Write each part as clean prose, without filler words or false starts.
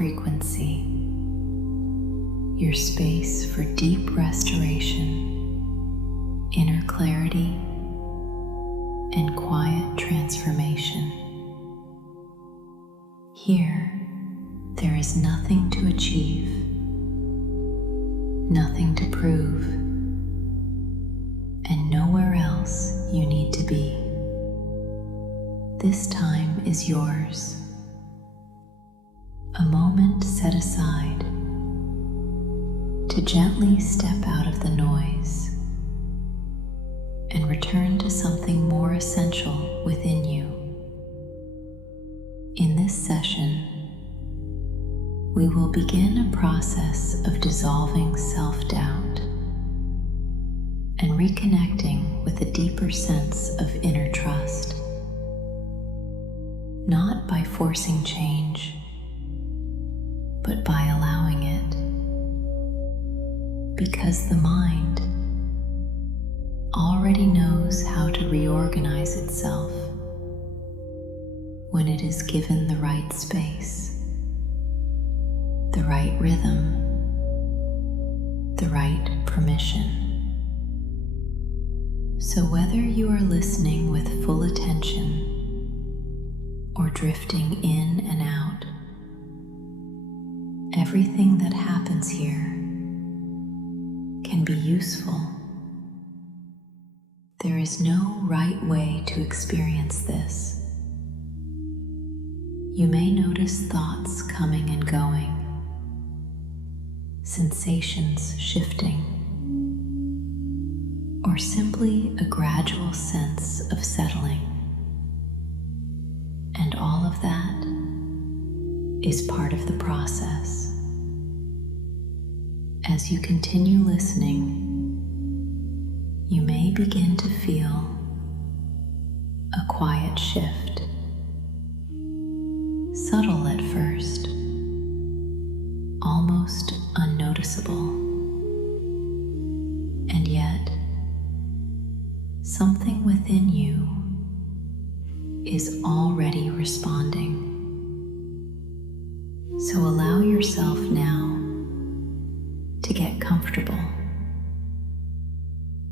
frequency, your space for deep restoration, inner clarity, and quiet transformation. Here, there is nothing to achieve, nothing to prove, and nowhere else you need to be. This time is yours. A moment set aside to gently step out of the noise and return to something more essential within you. In this session, we will begin a process of dissolving self-doubt and reconnecting with a deeper sense of inner trust. Not by forcing change, but by allowing it. Because the mind already knows how to reorganize itself when it is given the right space, the right rhythm, the right permission. So whether you are listening with full attention or drifting in and out, everything that happens here can be useful. There is no right way to experience this. You may notice thoughts coming and going, sensations shifting, or simply a gradual sense of settling. And all of that is part of the process. As you continue listening, you may begin to feel a quiet shift, subtle at first, almost unnoticeable, and yet something within you is already responding. So allow yourself now to get comfortable,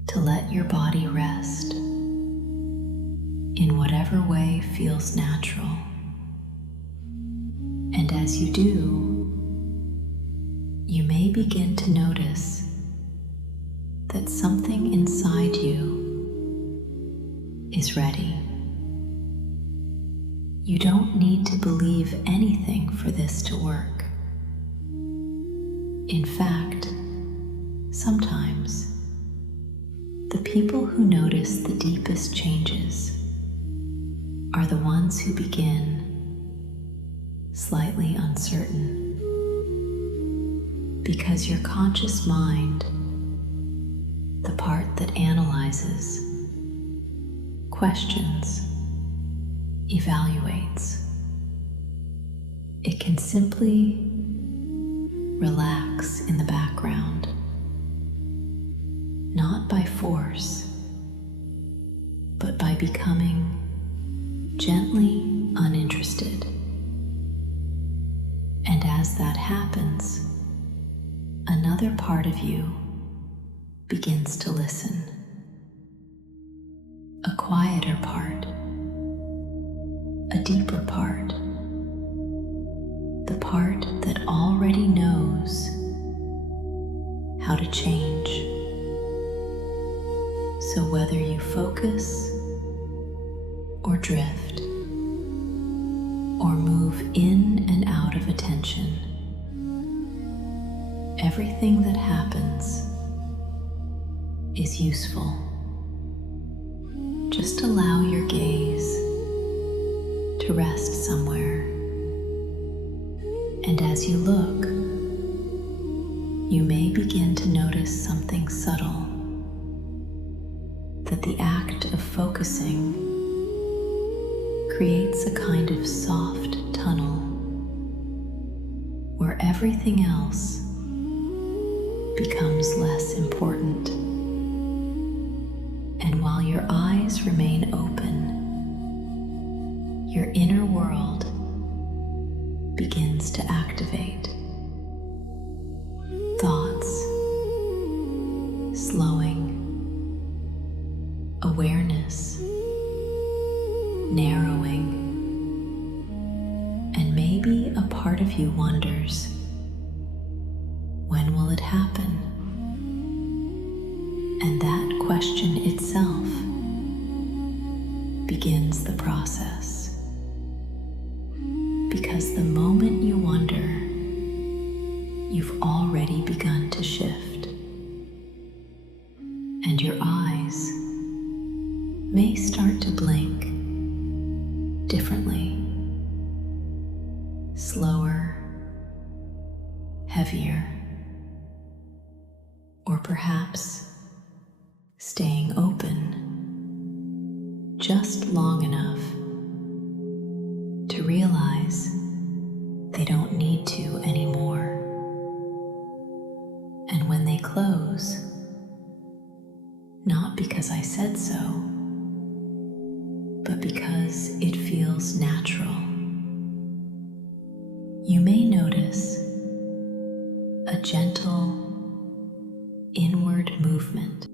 to let your body rest in whatever way feels natural. And as you do, you may begin to notice that something inside you is ready. You don't need to believe anything for this to work. In fact, sometimes the people who notice the deepest changes are the ones who begin slightly uncertain, because your conscious mind, the part that analyzes, questions, evaluates, it can simply relax in the background, not by force, but by becoming gently uninterested. And as that happens, another part of you begins to listen. A quieter part, a deeper part, the part that already knows how to change. So whether you focus or drift or move in and out of attention, everything that happens is useful. Just allow your gaze to rest somewhere. And as you look, you may begin to notice something subtle, that the act of focusing creates a kind of soft tunnel where everything else becomes less important. And while your eyes remain open, your inner world begins to activate. Thoughts slowing, awareness narrowing, and maybe a part of you wonders, when will it happen? And that question itself begins the process. Because the moment you wonder, you've already begun to shift. And your eyes may start to blink differently, slower, heavier, or perhaps staying open just long enough to realize they don't need to anymore. And when they close, not because I said so, but because it feels natural, you may notice a gentle inward movement.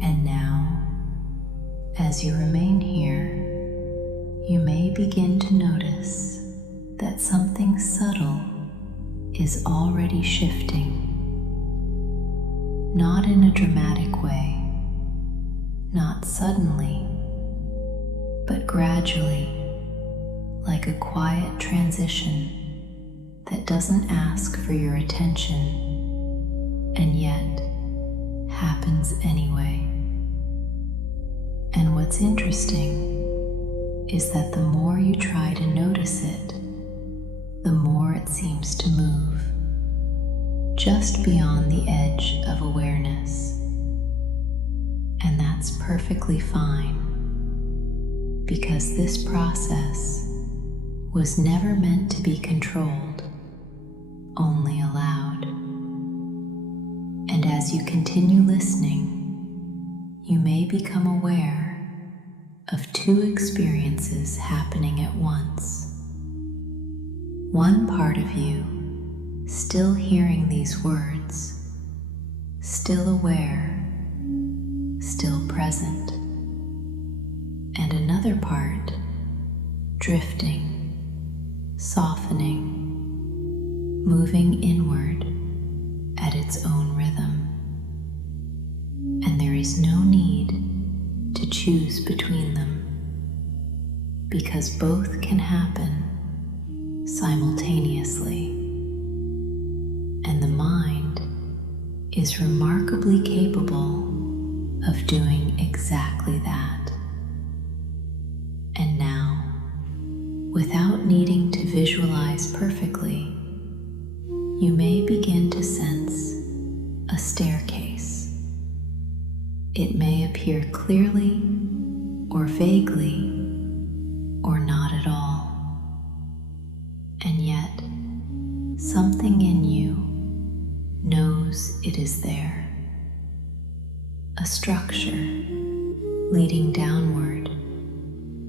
And now, as you remain here, you may begin to notice that something subtle is already shifting. Not in a dramatic way, not suddenly, but gradually, like a quiet transition that doesn't ask for your attention, and yet happens anyway. And what's interesting is that the more you try to notice it, the more it seems to move, just beyond the edge of awareness. And that's perfectly fine, because this process was never meant to be controlled, only allowed. And as you continue listening, you may become aware of two experiences happening at once. One part of you still hearing these words, still aware, still present, and another part drifting, softening, moving inward at its own rhythm. And there is no need to choose between them, because both can happen simultaneously. And the mind is remarkably capable of doing exactly that. And now, without needing to visualize perfectly, you may begin to sense a staircase. It may appear clearly or vaguely or not at all. And yet, something in you knows it is there. A structure leading downward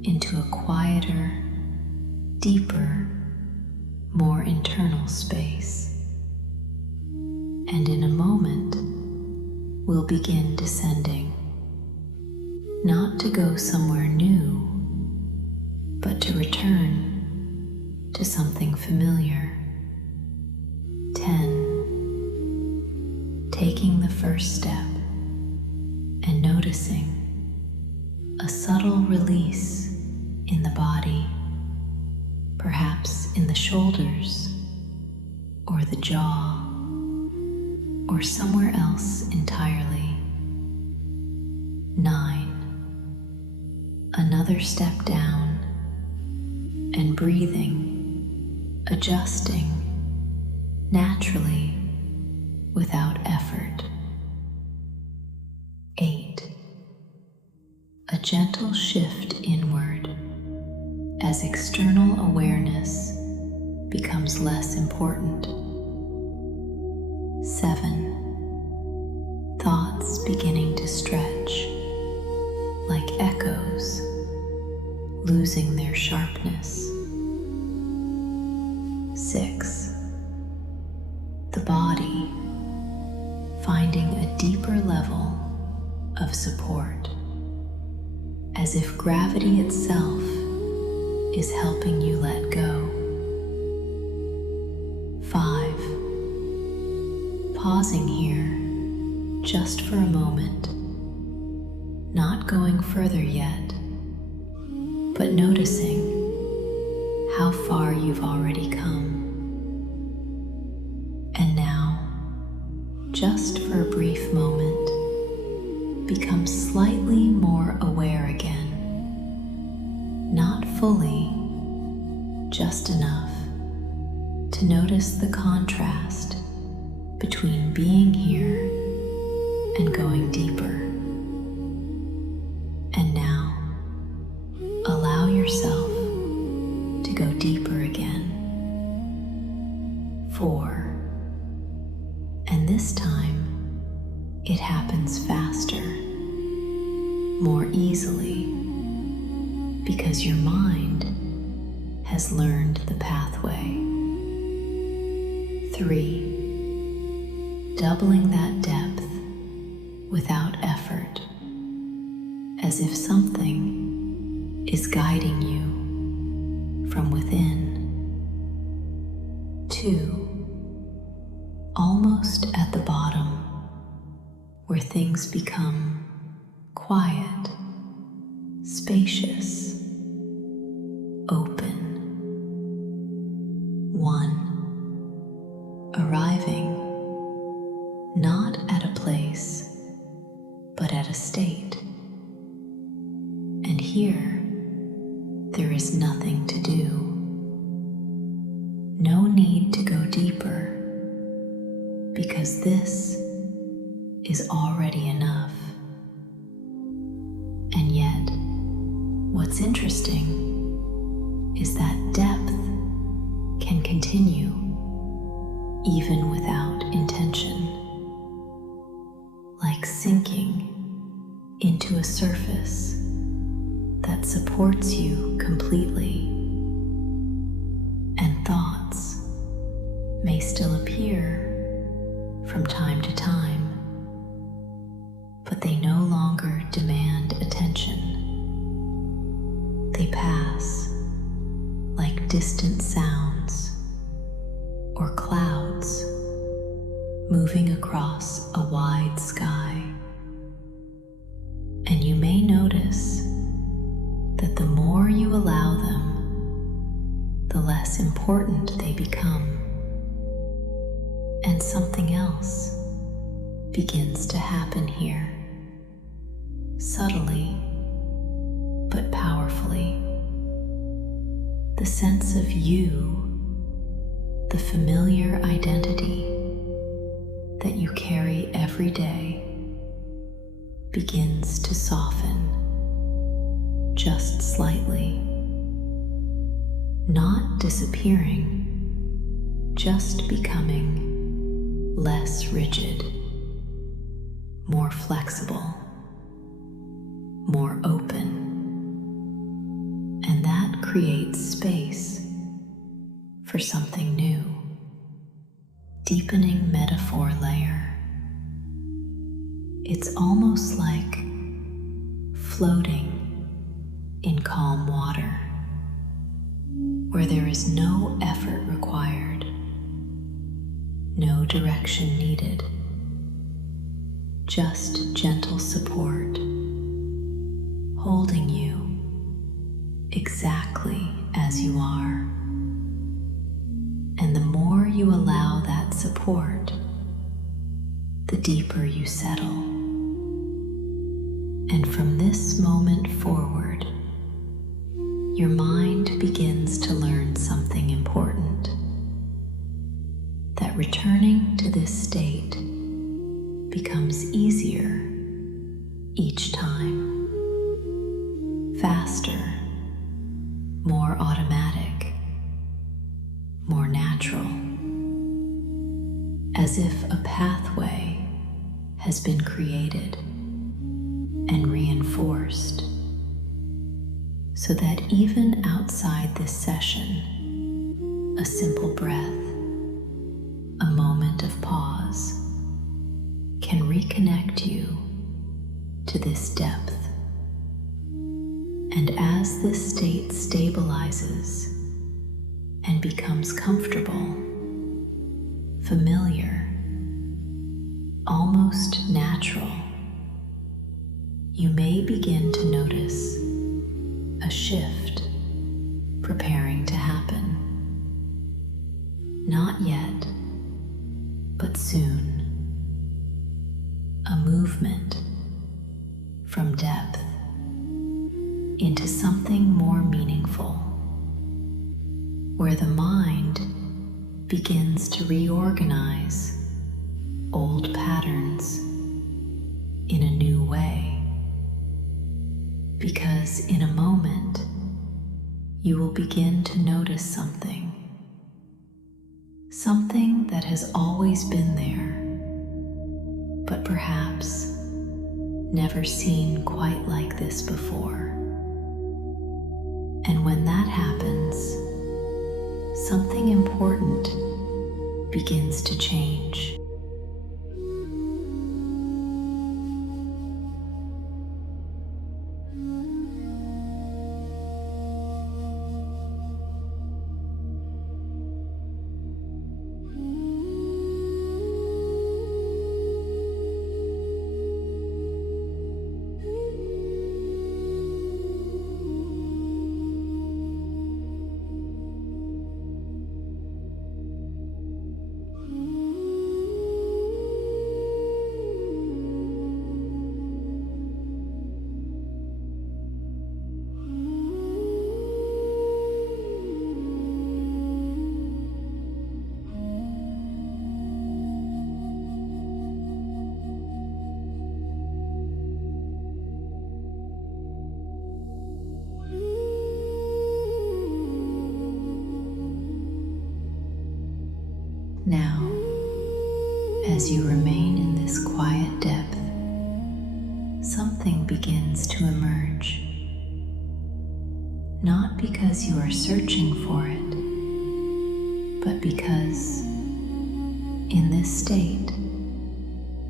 into a quieter, deeper, more internal space. And in a moment, we'll begin descending, not to go somewhere new, but to return to something familiar. 10. Taking the first step and noticing a subtle release in the body, perhaps in the shoulders or the jaw or somewhere else entirely. 9. another step down, and breathing, adjusting naturally without effort. 8. A gentle shift inward as external awareness becomes less important. 7. Thoughts beginning to stretch like echoes, losing their sharpness. 6. The body finding a deeper level of support, as if gravity itself is helping you let go. 5. Pausing here just for a moment, not going further yet, but noticing how far you've already come. And now, just for a brief moment, become slightly more aware again. Not fully, just enough to notice the contrast between being here and going deeper. And now, allow yourself to go deeper again. 4. And this time, it happens faster, more easily, because your mind has learned the pathway. 3. Doubling that depth without effort, as if something is guiding you from within. 2. Almost at the bottom, where things become quiet, spacious, open. 1. Arriving not at a place, but at a state. And here, there is nothing to do. No need to go deeper, because this is already enough. And yet, what's interesting is that depth can continue even without intention, like sinking into a surface that supports you completely. And thoughts may still appear from time to time, but they no longer demand attention. They pass like distant sounds or clouds moving across a wide sky. And you may notice that the more you allow them, the less important they become. And something else begins to happen here, subtly but powerfully. The sense of you, the familiar identity that you carry every day, begins to soften just slightly, not disappearing, just becoming less rigid, more flexible, more open. And that creates space for something new. Deepening metaphor layer. It's almost like floating in calm water, where there is no effort required, no direction needed, just gentle support, holding you exactly as you are. And the more you allow that support, the deeper you settle. And from this moment forward, your mind begins to learn something important, that returning to this state becomes easier each time, faster, more automatic, more natural, as if a pathway has been created and reinforced, so that even outside this session, a simple breath, a moment of pause, can reconnect you to this depth. And as this state stabilizes and becomes comfortable, familiar, almost natural, you may begin to notice a shift preparing to happen. Not yet, but soon. A movement from depth into something more meaningful, where the mind begins to reorganize old patterns in a new way. Because in a moment, you will begin to notice something that has always been there, but perhaps never seen quite like this before. And when that happens, something important begins to change. Now, as you remain in this quiet depth, something begins to emerge. Not because you are searching for it, but because in this state,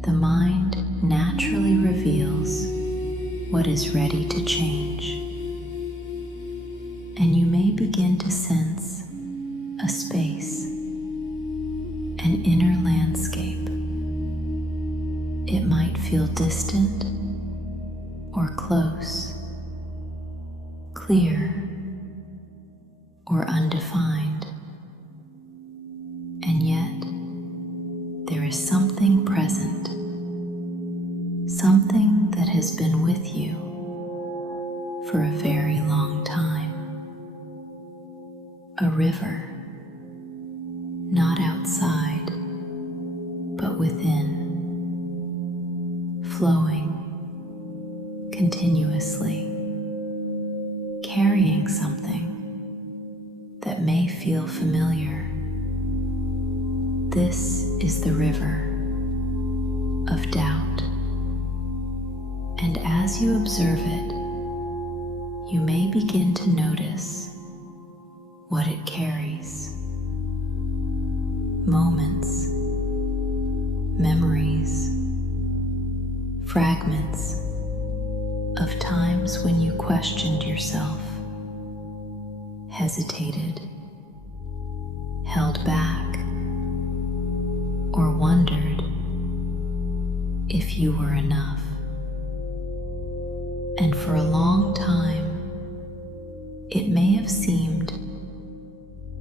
the mind naturally reveals what is ready to change. And you may begin to sense a space, an inner landscape. It might feel distant or close, clear or undefined, and yet there is something present, something that has been with you for a very long time. A river, not outside, but within, flowing continuously, carrying something that may feel familiar. This is the river of doubt, and as you observe it, you may begin to notice what it carries. Moments, memories, fragments of times when you questioned yourself, hesitated, held back, or wondered if you were enough. And for a long time, it may have seemed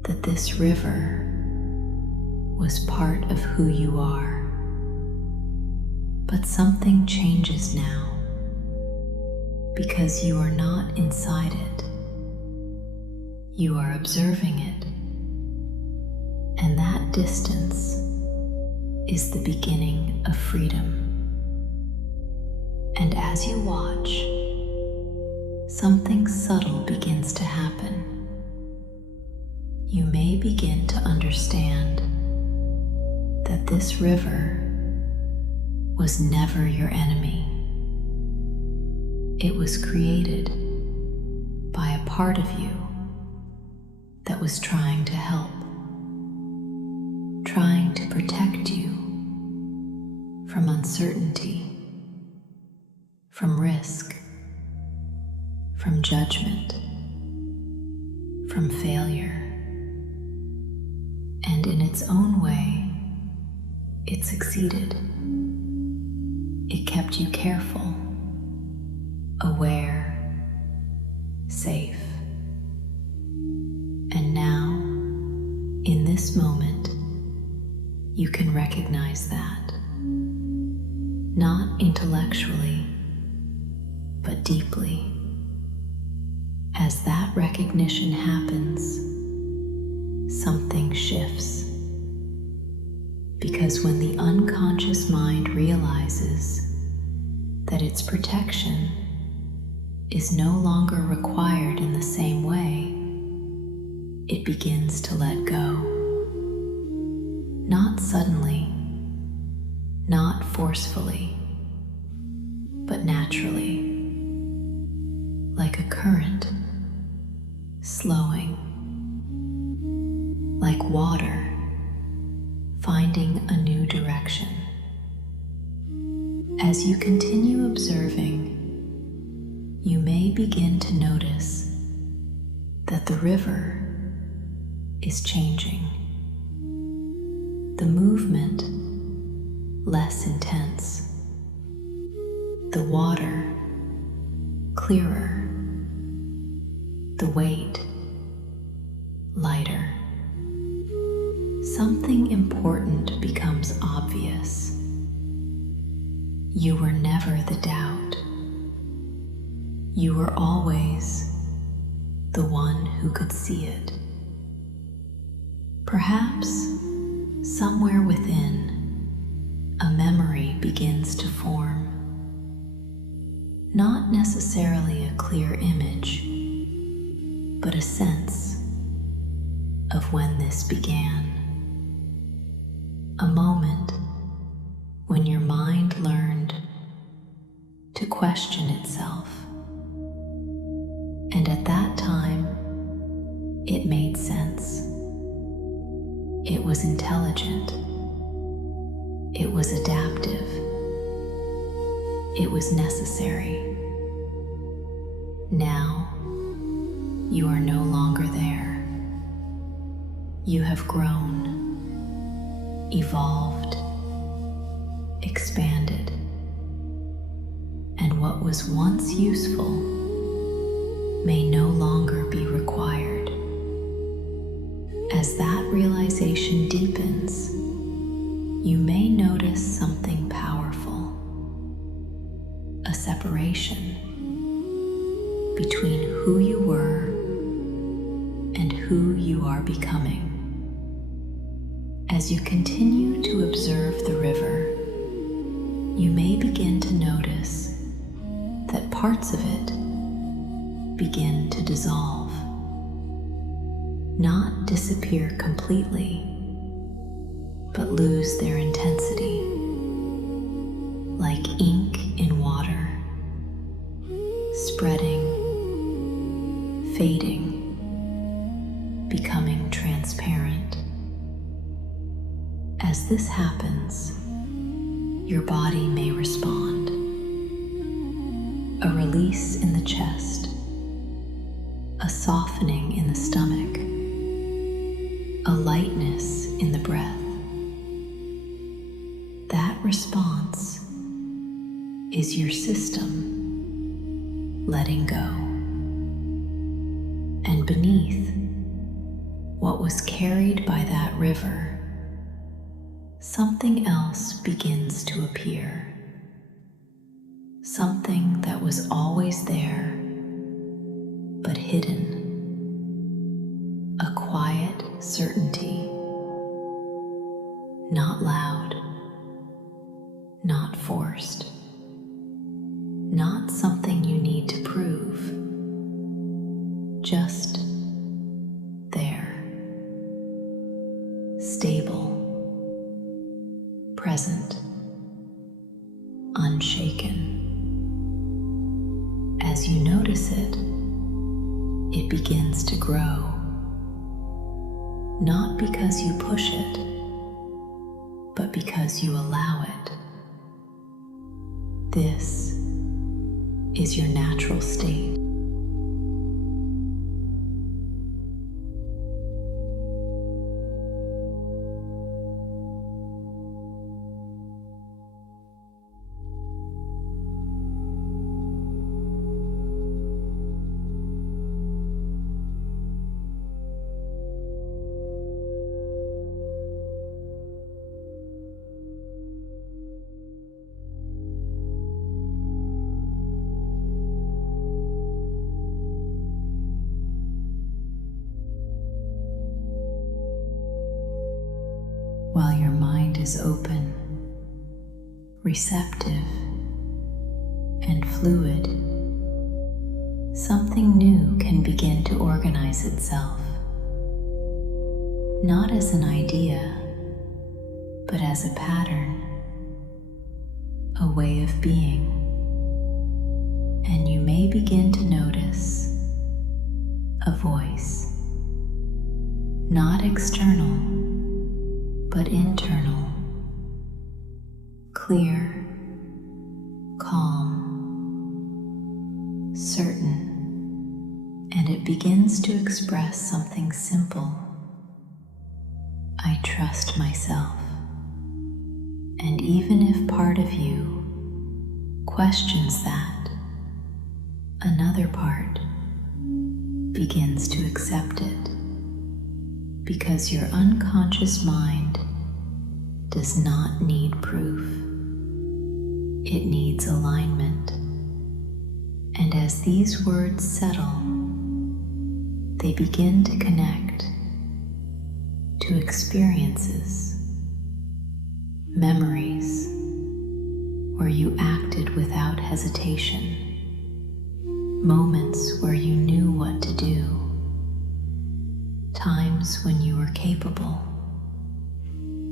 that this river was part of who you are. But something changes now, because you are not inside it, You are observing it, and that distance is the beginning of freedom. And as you watch, something subtle begins to happen. You may begin to understand that this river was never your enemy. It was created by a part of you that was trying to help, trying to protect you from uncertainty, from risk, from judgment, from failure. And in its own way, it succeeded. It kept you careful, aware, safe. And now, in this moment, you can recognize that, not intellectually, but deeply. As that recognition happens, something shifts. Because when the unconscious mind realizes that its protection is no longer required in the same way, it begins to let go. Not suddenly, not forcefully, but naturally, like a current, slowing, like water finding a new direction. As you continue observing, you may begin to notice that the river is changing. The movement less intense. The water clearer. The weight lighter. Something important becomes obvious. You were never the doubt. You were always the one who could see it. Perhaps somewhere within, a memory begins to form. Not necessarily a clear image, but a sense of when this began. A moment when your mind learned to question itself. And at that time, it made sense. It was intelligent. It was adaptive. It was necessary. Now, you are no longer there. You have grown, evolved, expanded, and what was once useful may no longer be required. As that realization deepens, you may notice something powerful, a separation between who you were and who you are becoming. As you continue to observe the river, you may begin to notice that parts of it begin to dissolve, not disappear completely, but lose their intensity, like ink in water, spreading, fading, becoming transparent. As this happens, your body may respond. A release in the chest, a softening in the stomach, a lightness in the breath. That response is your system letting go. And beneath what was carried by that river, something else begins to appear. Something that was always there, but hidden. quiet certainty, not loud, not forced, not something you need to prove, just there, stable, present, unshaken. As you notice it, it begins to grow, not because you push it, but because you allow it. This is your natural state. While your mind is open, receptive, and fluid, something new can begin to organize itself, not as an idea, but as a pattern, a way of being. And you may begin to notice a voice, not external, but internal, clear, calm, certain, and it begins to express something simple. I trust myself. And even if part of you questions that, another part begins to accept it, because your unconscious mind does not need proof. It needs alignment. And as these words settle, they begin to connect to experiences, memories where you acted without hesitation, moments where you knew what to do, times when you were capable,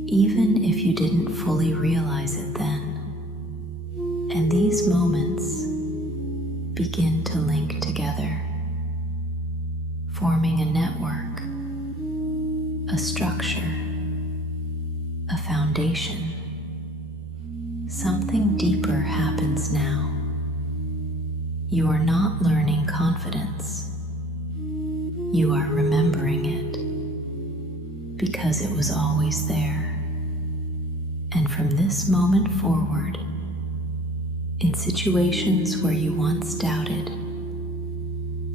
even if you didn't fully realize it then. And these moments begin to link together, forming a network, a structure, a foundation. Something deeper happens now. You are not learning confidence. You are remembering it because it was always there. And from this moment forward, in situations where you once doubted,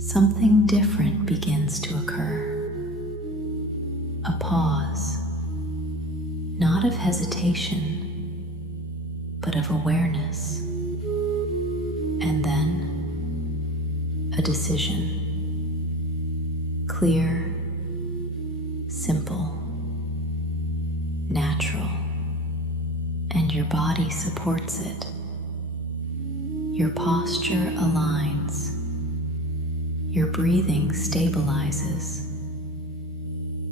something different begins to occur. A pause, not of hesitation, but of awareness. And then a decision. Clear, simple, natural, and your body supports it. Your posture aligns. Your breathing stabilizes.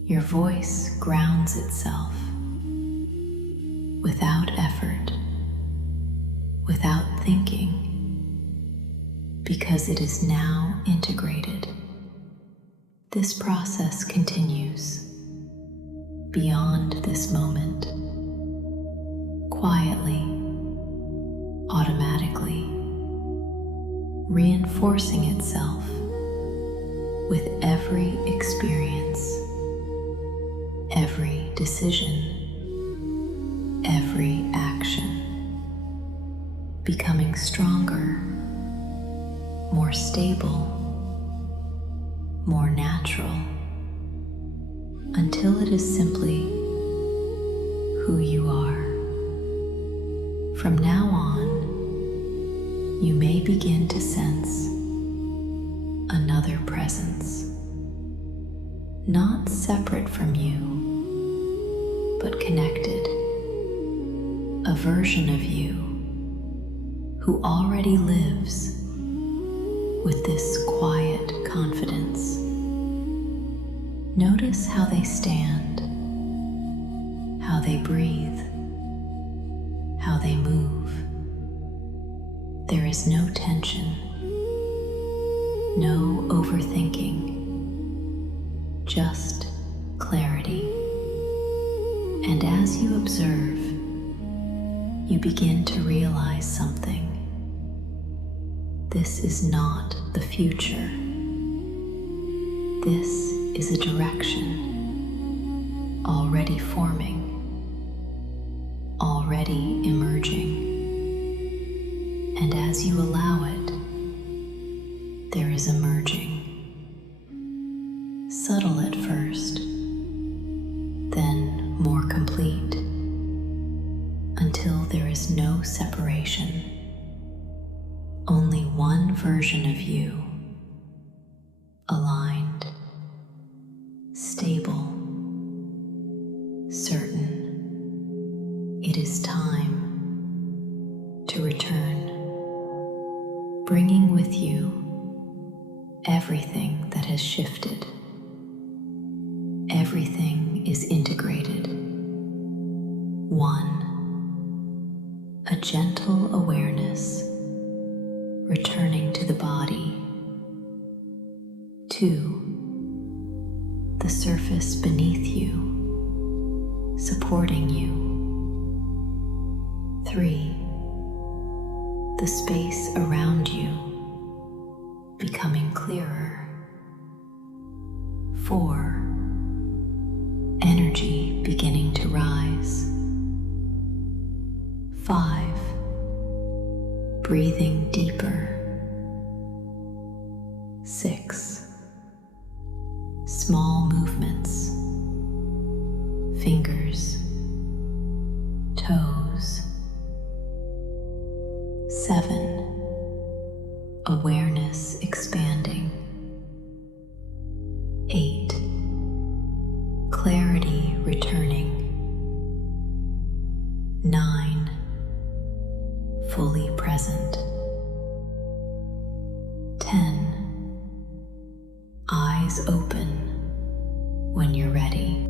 Your voice grounds itself without effort, without thinking, because it is now integrated. This process continues beyond this moment, quietly, automatically, reinforcing itself with every experience, every decision, every action, becoming stronger, more stable, more natural, until it is simply who you are. From now on, you may begin to sense another presence, not separate from you, but connected, a version of you who already lives with this quiet confidence. Notice how they stand, how they breathe, how they move. There is no tension, no overthinking, just clarity. And as you observe, you begin to realize something. This is not the future. This is a direction already forming, already emerging. And as you allow it, there is emerging. Subtle at first, then more complete, until there is no separation. Only one version of you, aligned, stable, certain. It is time to return, bringing with you everything that has shifted. Everything is integrated. 1. A gentle awareness returning to the body. 2. The surface beneath you, supporting you. 3. The space around you, becoming clearer. 4. Energy beginning to rise. 5. Breathing deeper. 6. Small movements. Fingers, toes. 7. Awareness expanding. 8. Clarity returning. 9. Fully present. 10. Eyes open when you're ready.